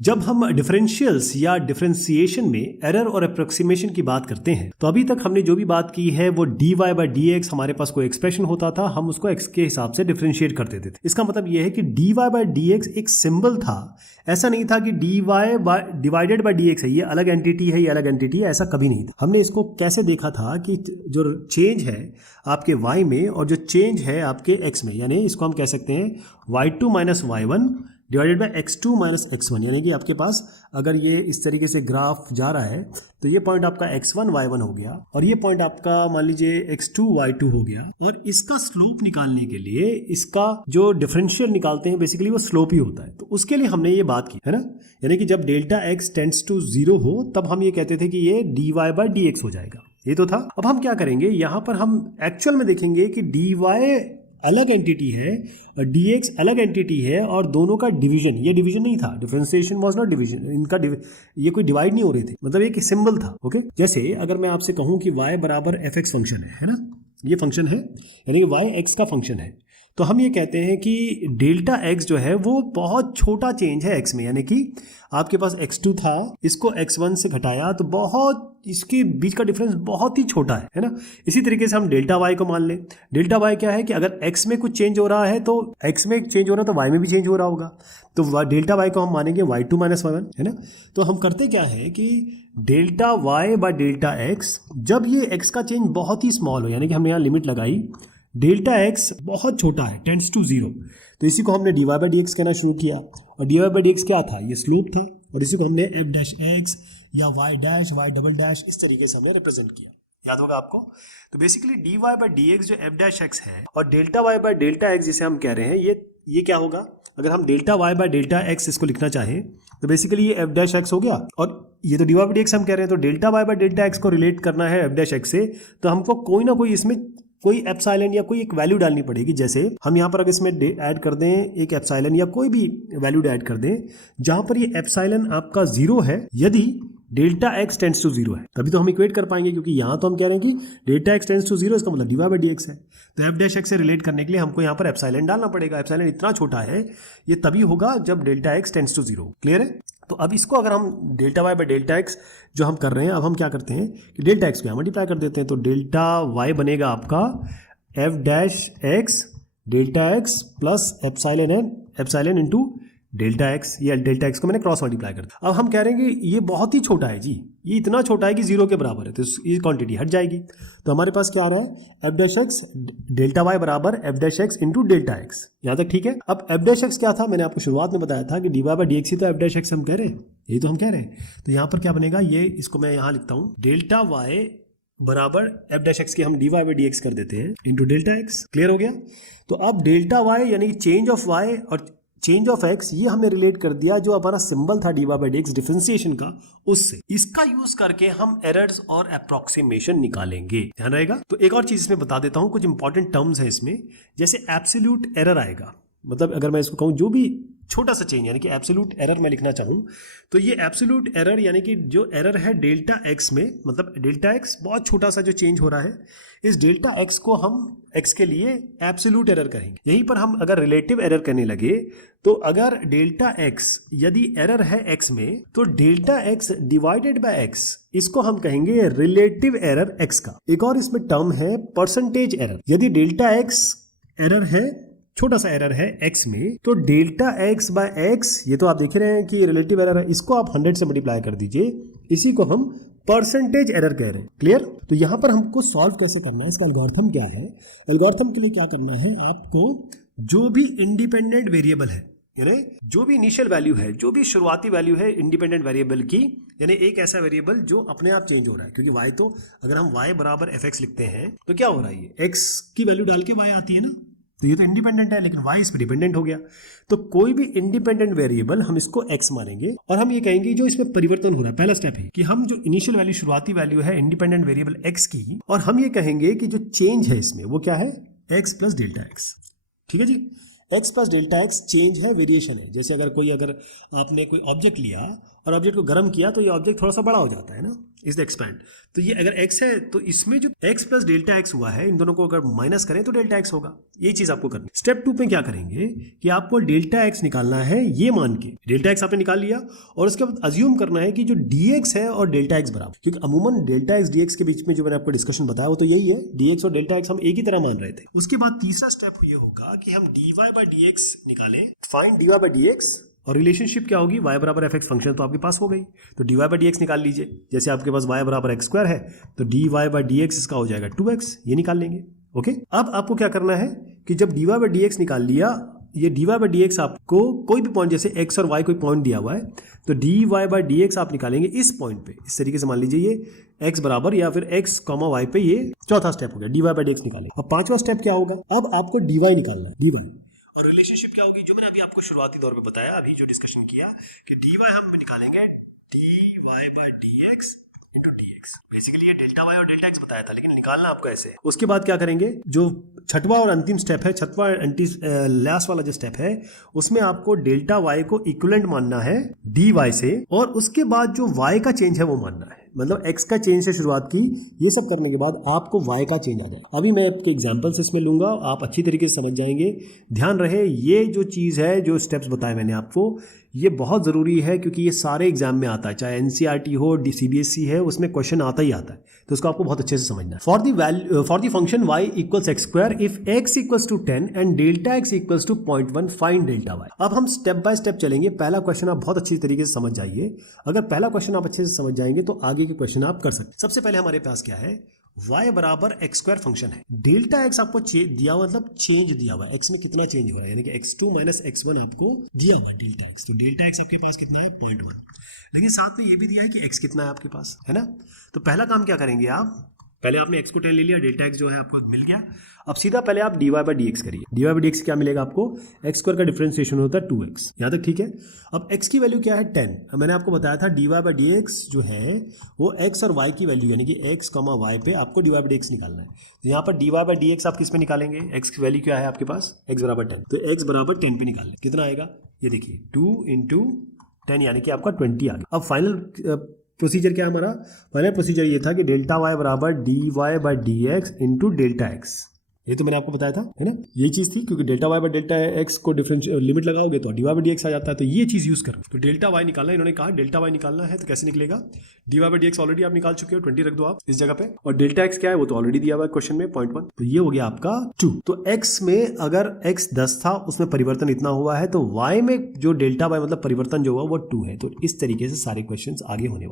जब हम डिफरेंशियल्स या डिफरेंशिएशन में एरर और अप्रोक्सीमेशन की बात करते हैं तो अभी तक हमने जो भी बात की है वो dy बाई डी एक्स, हमारे पास कोई एक्सप्रेशन होता था, हम उसको x के हिसाब से डिफरेंशिएट कर देते थे। इसका मतलब यह है कि dy बाई डी एक्स एक सिंबल था, ऐसा नहीं था कि dy divided by D x है, ये अलग एंटिटी है, ये अलग एंटिटी है, ऐसा कभी नहीं था। हमने इसको कैसे देखा था कि जो चेंज है आपके y में और जो चेंज है आपके x में, यानी इसको हम कह सकते हैं y2 minus y1 divided by x2 minus x1, यानी कि आपके पास अगर ये इस तरीके से ग्राफ जा रहा है तो ये पॉइंट आपका x1 y1 हो गया और ये पॉइंट आपका मान लीजिए x2 y2 हो गया, और इसका स्लोप निकालने के लिए इसका जो डिफरेंशियल निकालते हैं बेसिकली वो स्लोप ही होता है। तो उसके लिए हमने ये बात की है ना, यानी कि जब डेल्टा x टेंड्स टू 0 हो तब हम ये कहते थे कि ये dy बाई डी एक्स हो जाएगा, ये तो था। अब हम क्या करेंगे, यहाँ पर हम एक्चुअल में देखेंगे कि dy अलग एंटिटी है और dx अलग एंटिटी है और दोनों का डिवीजन, ये डिवीजन नहीं था, डिफरेंशिएशन वाज नॉट डिवीजन, इनका ये कोई डिवाइड नहीं हो रहे थे, मतलब एक सिंबल था। ओके, जैसे अगर मैं आपसे कहूं कि y बराबर fx फंक्शन है ना, ये फंक्शन है यानी कि y x का फंक्शन है, तो हम ये कहते हैं कि डेल्टा x जो है वो बहुत छोटा चेंज है x में, यानी कि आपके पास x2 था, इसको x1 से घटाया तो बहुत इसके बीच का डिफरेंस बहुत ही छोटा है ना। इसी तरीके से हम डेल्टा y को मान लें। डेल्टा y क्या है कि अगर x में कुछ चेंज हो रहा है तो x में चेंज हो रहा है तो y में भी चेंज हो रहा होगा, तो डेल्टा y को हम मानेंगे y2 माइनस y1 है ना। तो हम करते क्या है कि delta y by delta x, जब ये x का चेंज बहुत ही स्मॉल हो, यानी कि हमने यहाँ लिमिट लगाई डेल्टा x बहुत छोटा है टेंड्स टू 0, तो इसी को हमने dy बाई डी एक्स कहना शुरू किया, और dy बाई डी एक्स क्या था, ये स्लोप था, और इसी को हमने f डैश x या y dash y double dash इस तरीके से हमने रिप्रेजेंट किया, याद होगा आपको। तो basically dy by D x जो f डैश x है और delta y by delta x जिसे हम कह रहे हैं, ये क्या होगा, अगर हम delta y by delta x इसको लिखना चाहें तो बेसिकली ये f डैश x हो गया, और ये तो dy बाई डी एक्स हम कह रहे हैं, तो delta y by delta x को रिलेट करना है f डैश x से, तो हमको कोई ना कोई इसमें कोई एप्सिलॉन या कोई एक वैल्यू डालनी पड़ेगी। जैसे हम यहाँ पर अगर इसमें ऐड कर दें एक एप्सिलॉन या कोई भी वैल्यू ऐड कर दें जहां पर ये एप्सिलॉन आपका 0 है, यदि डेल्टा x टेंड्स टू 0 है, तभी तो हम इक्वेट कर पाएंगे, क्योंकि यहाँ तो हम कह रहे हैं कि डेल्टा x टेंड्स टू 0, इसका मतलब dy बाई डी एक्स है, तो f डैश x से रिलेट करने के लिए हमको यहाँ पर एप्सिलॉन डालना पड़ेगा। एप्सिलॉन इतना छोटा है, ये तभी होगा जब delta x tends to 0। Clear है। तो अब इसको अगर हम delta y by delta x जो हम कर रहे हैं, अब हम क्या करते हैं कि डेल्टा x को यहाँ मल्टीप्लाई कर देते हैं, तो डेल्टा y बनेगा आपका f dash x delta x plus epsilon into delta x, या डेल्टा x को मैंने क्रॉस मल्टीप्लाई कर दिया। अब हम कह रहे हैं कि ये बहुत ही छोटा है जी, ये इतना छोटा है कि 0 के बराबर है, तो ये क्वांटिटी हट जाएगी, तो हमारे पास क्या आ रहा है f dash x delta y बराबर f dash x into delta x, यहाँ तक ठीक है। अब f डैश x क्या था, मैंने आपको शुरुआत में बताया था कि dy बाई डी एक्स ही तो f डैश x हम कह रहे हैं, यही तो हम कह रहे हैं। तो यहाँ पर क्या बनेगा, ये इसको मैं यहाँ लिखता हूँ, डेल्टा y बराबर f डैश x की हम dy बाई डी एक्स कर देते हैं इंटू डेल्टा x। क्लियर हो गया। तो अब डेल्टा y यानी चेंज ऑफ y और चेंज ऑफ x, ये हमने रिलेट कर दिया जो हमारा सिंबल था dy by D x differentiation का, उससे इसका यूज करके हम एरर्स और अप्रोक्सीमेशन निकालेंगे, ध्यान रहेगा। तो एक और चीज इसमें बता देता हूं, कुछ इंपॉर्टेंट टर्म्स है इसमें, जैसे एब्सोल्यूट एरर आएगा, मतलब अगर मैं इसको कहूं जो भी छोटा सा चेंज, यानी कि एब्सोल्यूट एरर मैं लिखना चाहूं तो ये एब्सोल्यूट एरर यानी कि जो एरर है डेल्टा x में, मतलब डेल्टा x बहुत छोटा सा जो चेंज हो रहा है, इस डेल्टा x को हम x के लिए एब्सोल्यूट एरर कहेंगे। यहीं पर हम अगर रिलेटिव एरर करने लगे तो अगर डेल्टा x यदि एरर है x में, तो delta x divided by x, इसको हम कहेंगे रिलेटिव एरर x का। एक और इसमें टर्म है परसेंटेज एरर, यदि डेल्टा x एरर है, छोटा सा एरर है x में, तो डेल्टा x बाय x, ये तो आप देख रहे हैं कि रिलेटिव एरर है, इसको आप 100 से मल्टीप्लाई कर दीजिए, इसी को हम परसेंटेज एरर कह रहे हैं। क्लियर। तो यहां पर हमको सॉल्व कैसे करना है, इसका एल्गोरिथम क्या है। एल्गोरिथम के लिए क्या करना है, आपको जो भी इंडिपेंडेंट वेरिएबल है, यानी जो भी इनिशियल वैल्यू है, जो भी शुरुआती वैल्यू है इंडिपेंडेंट वेरिएबल की, यानी एक ऐसा वेरिएबल जो अपने आप चेंज हो रहा है, क्योंकि y तो अगर हम y बराबर fx लिखते हैं तो क्या हो रहा है, ये x की वैल्यू डाल के y आती है ना, तो ये तो इंडिपेंडेंट है, लेकिन y इस पर डिपेंडेंट हो गया। तो कोई भी इंडिपेंडेंट वेरिएबल हम इसको x मानेंगे और हम ये कहेंगे जो इसमें परिवर्तन हो रहा है, पहला स्टेप है कि हम जो इनिशियल वैल्यू शुरुआती वैल्यू है इंडिपेंडेंट वेरिएबल x की, और हम ये कहेंगे कि जो चेंज है इसमें वो क्या है, x प्लस डेल्टा x। ठीक है जी, x plus delta x change है, वेरिएशन है। जैसे अगर आपने कोई ऑब्जेक्ट लिया और ऑब्जेक्ट को गर्म किया तो ये ऑब्जेक्ट थोड़ा सा बड़ा हो जाता है ना, इज द एक्सपैंड। तो ये अगर x है तो इसमें जो x प्लस डेल्टा x हुआ है इन दोनों को अगर माइनस करें तो डेल्टा x होगा। ये चीज आपको करनी। स्टेप 2 पे क्या करेंगे कि आपको डेल्टा x निकालना है, ये मान के डेल्टा x आपने निकाल लिया और उसके बाद अज्यूम करना है कि जो dx है और डेल्टा x बराबर, क्योंकि अमूमन डेल्टा x dx के बीच में जो मैंने आपको डिस्कशन बताया वो तो यही है, dx और डेल्टा x हम एक ही तरह मान रहे थे। उसके बाद तीसरा स्टेप ये होगा कि हम dy by dx निकालें, फाइंड dy by dx, और रिलेशनशिप क्या होगी, y बराबर एफ एक्स फंक्शन तो आपके पास हो गई, तो dy बाई डी एक्स निकाल लीजिए। जैसे आपके पास y बराबर एक्स स्क्वायर है तो dy बाई डी एक्स इसका हो जाएगा 2x, ये निकाल लेंगे। ओके, अब आपको क्या करना है कि जब dy बाई डी एक्स निकाल लिया, ये dy बाई डी एक्स आपको कोई भी पॉइंट जैसे x और y कोई पॉइंट दिया हुआ है तो dy बाई डी एक्स आप निकालेंगे इस पॉइंट पे। इस तरीके से मान लीजिए ये x बराबर या फिर x कॉमा y पे, ये चौथा स्टेप हो गया, dy बाई डी एक्स निकालेंगे। अब पांचवा स्टेप क्या होगा, अब आपको dy निकालना है, dy और रिलेशनशिप क्या होगी जो मैंने अभी आपको शुरुआती दौर पे बताया, अभी जो डिस्कशन किया कि dy हम निकालेंगे dy by dx into dx। Basically ये डेल्टा y और डेल्टा x बताया था, लेकिन निकालना आपको ऐसे। उसके बाद क्या करेंगे, जो छठवां और अंतिम स्टेप है, छठवां लास्ट वाला जो स्टेप है, उसमें आपको डेल्टा y को इक्विवेलेंट मानना है dy से, और उसके बाद जो y का चेंज है वो मानना है। मतलब x का चेंज से शुरुआत की, ये सब करने के बाद आपको y का चेंज आ जाएगा। अभी मैं आपके एग्जांपल्स इसमें लूंगा, आप अच्छी तरीके से समझ जाएंगे। ध्यान रहे ये जो चीज़ है, जो स्टेप्स बताए मैंने आपको, ये बहुत ज़रूरी है क्योंकि ये सारे एग्जाम में आता है, चाहे एनसीईआरटी हो, CBSE है, उसमें क्वेश्चन आता ही आता है, तो उसको आपको बहुत अच्छे से समझना है। For the function y equals x square if x equals to 10 and delta x equals to 0.1 find delta y। अब हम स्टेप बाय स्टेप चलेंगे। पहला क्वेश्चन आप बहुत अच्छी तरीके से समझ जाइए। अगर पहला क्वेश्चन आप अच्छे से समझ जाएंगे तो आगे के क्वेश्चन आप कर सकते। सबसे पहले हमारे पास क्या है, y बराबर एक्स स्क्वायर फंक्शन है, डेल्टा x आपको दिया हुआ, मतलब चेंज दिया हुआ है, x में कितना चेंज हो रहा है, यानी कि x2 माइनस x1 आपको दिया हुआ है डेल्टा x। तो डेल्टा x आपके पास कितना है 0.1, लेकिन साथ में ये भी दिया है कि x कितना है आपके पास, है ना। तो पहला काम क्या करेंगे आप, पहले आपने x को 10 ले लिया, डेल्टा x जो है आपको मिल गया। अब सीधा पहले आप dy बाई डी एक्स करिए। dy बाई डी एक्स क्या मिलेगा आपको, एक्स स्क्वायर का डिफरेंशिएशन होता है 2x, यहाँ तक ठीक है। अब x की वैल्यू क्या है 10, मैंने आपको बताया था dy बाई डी एक्स जो है वो x और y की वैल्यू, यानी कि x, y पे आपको dy बाई डी एक्स निकालना है। तो यहाँ पर dy बाई डी एक्स आप किस पे निकालेंगे, x की वैल्यू क्या है आपके पास, x बराबर 10, तो x बराबर 10 पे निकाल लें। कितना आएगा, ये देखिए 2 इंटू 10 यानी कि आपका 20 आ गया। अब फाइनल प्रोसीजर क्या हमारा, फाइनल प्रोसीजर ये था कि डेल्टा y बराबर dy by D x into delta x, ये तो मैंने आपको बताया था, है ना, यही चीज थी, क्योंकि delta y by delta x को डिफरेंस लिमिट लगाओगे तो dy बाई डी एक्स आ जाता है, तो ये चीज यूज करो। तो डेल्टा y निकालना, इन्होंने कहा डेल्टा y निकालना है, तो कैसे निकलेगा, dy by D x already आप निकाल चुके हो, 20 रख दो आप इस जगह पे, और डेल्टा x क्या है वो तो ऑलरेडी दिया हुआ है क्वेश्चन में 0.1, तो ये हो गया आपका 2। तो x में अगर x 10 था, उसमें परिवर्तन इतना हुआ है, तो y में जो डेल्टा y मतलब परिवर्तन जो हुआ वो 2 है। तो इस तरीके से सारे क्वेश्चन आगे होने वाले।